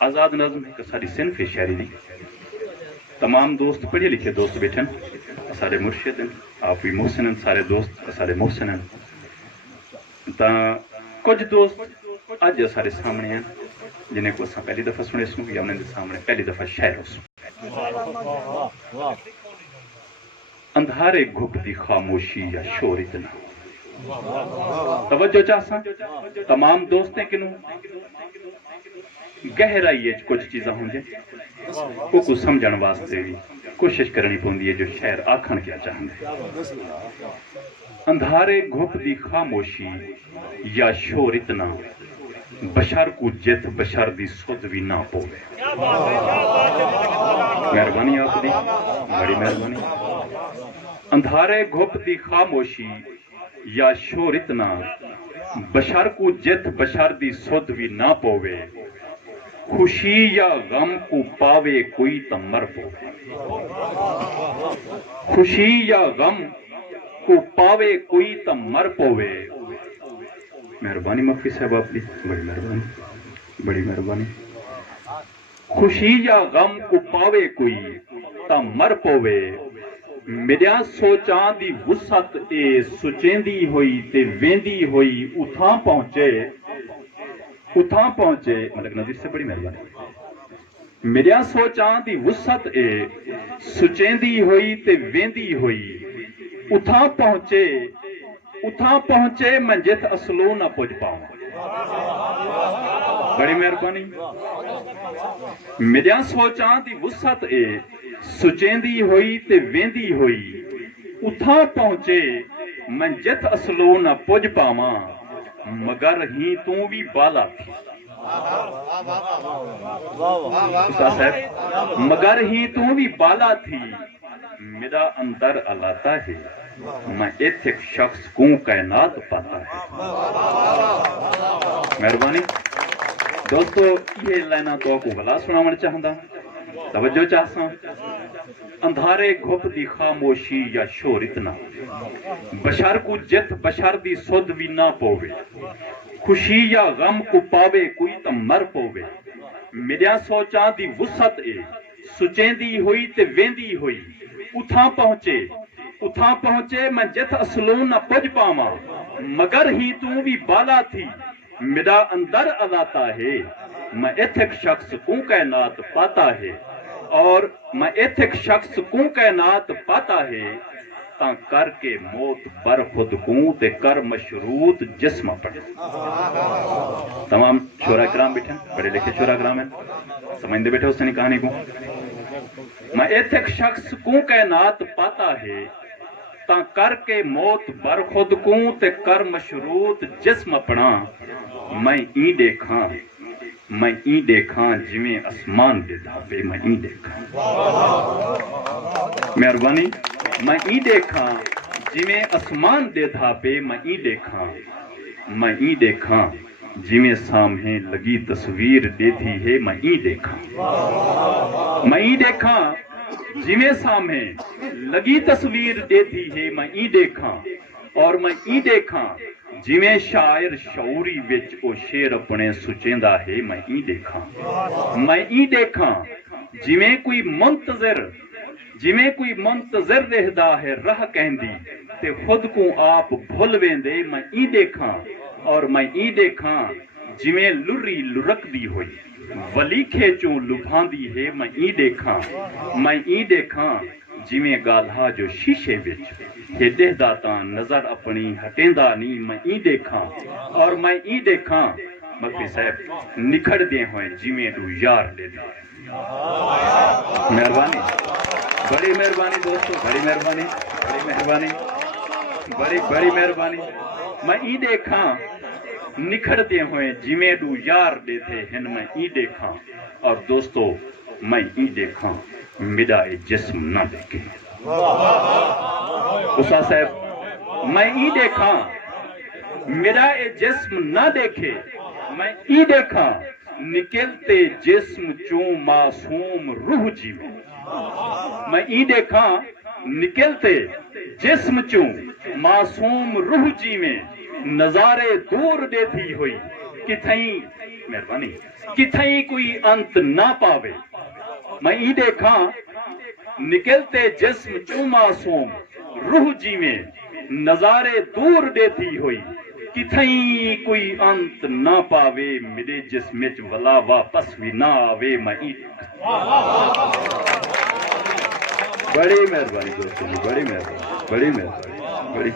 آزاد نظم ایک ساری صنف شاعری دی تمام دوست پڑھے لکھے دوست بیٹھن سارے مرشد ہیں آپ بھی محسن ہیں سارے دوست سارے محسن ہیں تا کچھ دوست اج سارے سامنے ہیں جنہیں کو اساں پہلی دفعہ سنے سوں یا انہیں دے سامنے پہلی دفعہ شاعر ہو سوں اندھارے گھٹ دی خاموشی یا شور اتنا توجہ چاہساں تمام دوستیں کنوں گہرائی کچھ چیزاں ہوں جائیں کو سمجھن واسطے بھی کوشش کرنی پوندی ہے جو شاعر آکھن کیا چاہتے اندھارے گھٹ دی خاموشی یا شور اتنا بشر کو جت بشر دی سود بھی نہ پوے مہربانی آپ دی بڑی مہربانی اندھارے گھٹ دی خاموشی یا شور اتنا بشر کو جت بشر دی سود بھی نہ پوے خوشی یا غم کو پاوے کوئی تو مر پوے خوشی یا غم کو پاوے کوئی تو مر پوے مہربانی مفتی صاحب آپ دی بڑی مہربانی خوشی یا غم کو پاوے کوئی تو مر پوے میرا سوچاں دی وسعت اے سچیندی ہوئی تے ویندی ہوئی اتھاں پہنچے ملک نظیر سے بڑی مہربانی میرا سوچاں دی وسعت اے سچیندی ہوئی تے ویندی ہوئی اتھاں پہنچے میں جت اصلوں نہ پہنچ پاؤں بڑی مہربانی میرا سوچاں دی وسعت اے سچیندی ہوئی تے ویندی ہوئی اتھاں پہنچے میں جت اصلوں نہ پہنچ پاواں مگر ہی تو بھی بالا تھی مگر ہی تو بھی بالا تھی میرا اندر علاتا ہے میں ایتھک شخص کو کائنات پاتا ہے مہربانی دوستو یہ لائنہ تو کو بلا سناون چاہندا توجہ چاہساں اندھارے گھٹ دی خاموشی یا شور اتنا بشر کو جت بشر دی سود بھی نہ پوے خوشی یا غم کو پاوے کوئی تو مر پوے میرا سوچاں دی وسعت اے سچیندی ہوئی تے ویندی ہوئی اتھاں پہنچے میں جت اصلوں نہ پج پاواں مگر ہی تو بھی بالا تھی میرا اندر علاتا ہے میں ایتھک شخص کو کائنات پاتا ہے اور میں ایتھک شخص کو کائنات پاتا ہے تاں کر کے موت بر خود کو تے کر مشروط جسم پڑے تمام شورا کرام بیٹھے بڑے لکھے شورا کرام ہیں سمجھتے بیٹھے اس نے کہانی کو میں ایتھک شخص کو کائنات پاتا ہے تاں کر کے موت بر خود کو تے کر مشروط جسم اپنا میں ای دیکھاں جویں اسمان دے دھاپے میں ای دیکھاں مہربانی میں ای دیکھاں جویں اسمان دے دھاپے میں ای دیکھاں جویں سامنے لگی تصویر دیتی ہے میں ای دیکھاں جویں سامنے لگی تصویر دیتی ہے میں ای دیکھاں اور میں ای دیکھاں جویں شاعر شعوری وچ او شعر اپنے سچیندا ہے میں ای دیکھاں جویں کوئی منتظر رہدا ہے راہ کہندی تے خود کو آپ بھول ویندے میں ای دیکھاں اور میں ای دیکھاں جویں لری لرکدی ہوئی ولی کھیچوں لبھاندی ہے میں ای دیکھاں جویں گالھا جو شیشے وچ ہیڈے داتاں نظر اپنی ہٹیندا نہیں میں ای دیکھاں اور میں ای دیکھاں مفتی صاحب نکھڑ دے ہوئے جویں دو یار لے دے مہربانی بڑی مہربانی دوستو بڑی مہربانی میں ای دیکھاں نکھڑ دے ہوئے جویں دو یار دے تھے ہن میں ای دیکھاں اور دوستو میں ای دیکھاں میرا جسم نہ دیکھے اسا صاحب میں ای دیکھاں میرا جسم نہ دیکھے میں ای دیکھاں نکلتے جسم چوں معصوم روح جیوے میں ای دیکھاں نکلتے جسم چوں معصوم روح جیوے نظارے دور دیتی ہوئی کتھیں مہربانی کتھیں کوئی انت نہ پاوے میں ای دیکھاں نکلتے جسم چوں معصوم روح جیویں نظارے دور دیتی ہوئی کتھیں کوئی انت نہ پاوے میرے جسم وچ ولا واپس بھی نہ آوے میں ای بڑی مہربانی دوستو بڑی مہربانی بڑی مہربانی بڑی